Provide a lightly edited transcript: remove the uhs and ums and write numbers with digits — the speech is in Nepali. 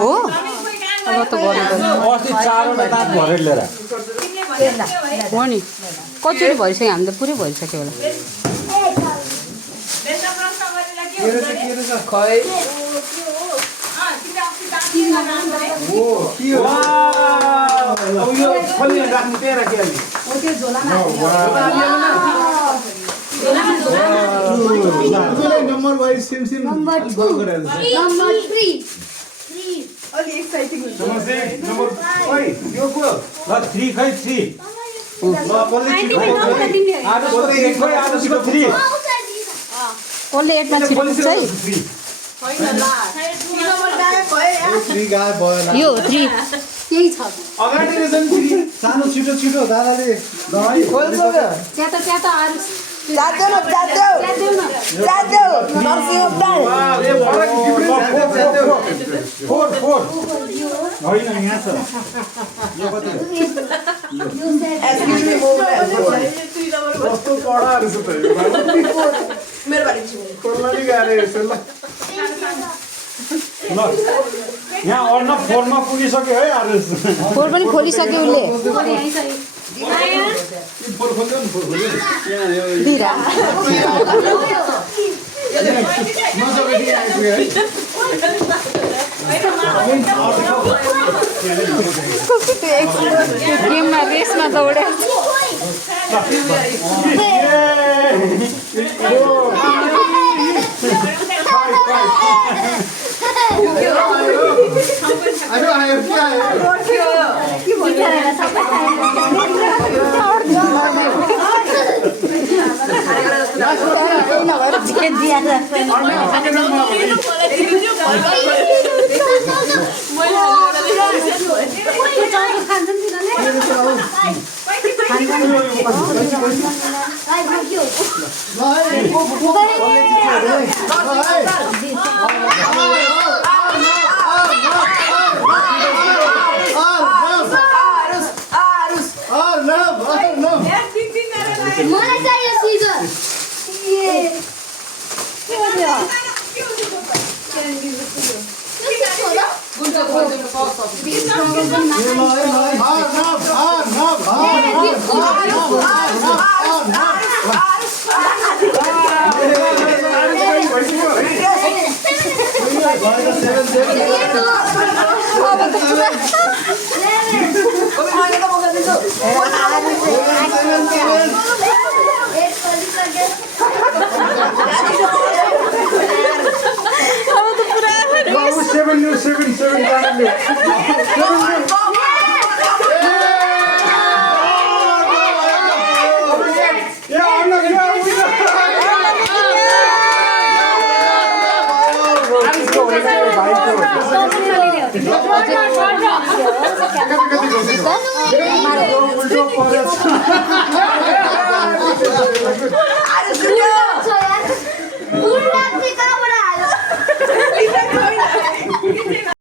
हो अब त गरेको अस्ति 4वटा दाँत भरेर लिएर हो नि कचुरी भइसक्यो हामी त पुरै भइसक्यो होला Number wise, same. Number 3. Okay, exciting. Number 6, number 5. Yo go. ल 3 खै 3 आजको 3 कसले एटमा छिटो पुग्छ है यो 3 त्यही छ अगाडि रहेछन् 3 सानो छिटो दादाले दबाई खोल्छ त्यहाँ त आरु जादेऊ नरसिंह दाइ ए फरक डिफरेन्स फोर होइन यहाँ छ यो कति हो एक्सक्युज मी कस्तो कडाहरु छ त यो मेरो बारे छु खोल्न नि गाह्रो छ ल ल यहाँ अर्न 4 मा पुगिसक्यो है आरुस 4 पनि खोलिसक्यो उसले फोर खोल्दैन दिरा गेममा रेसमा दौड्यो मलाई चाहियो सिजर Udah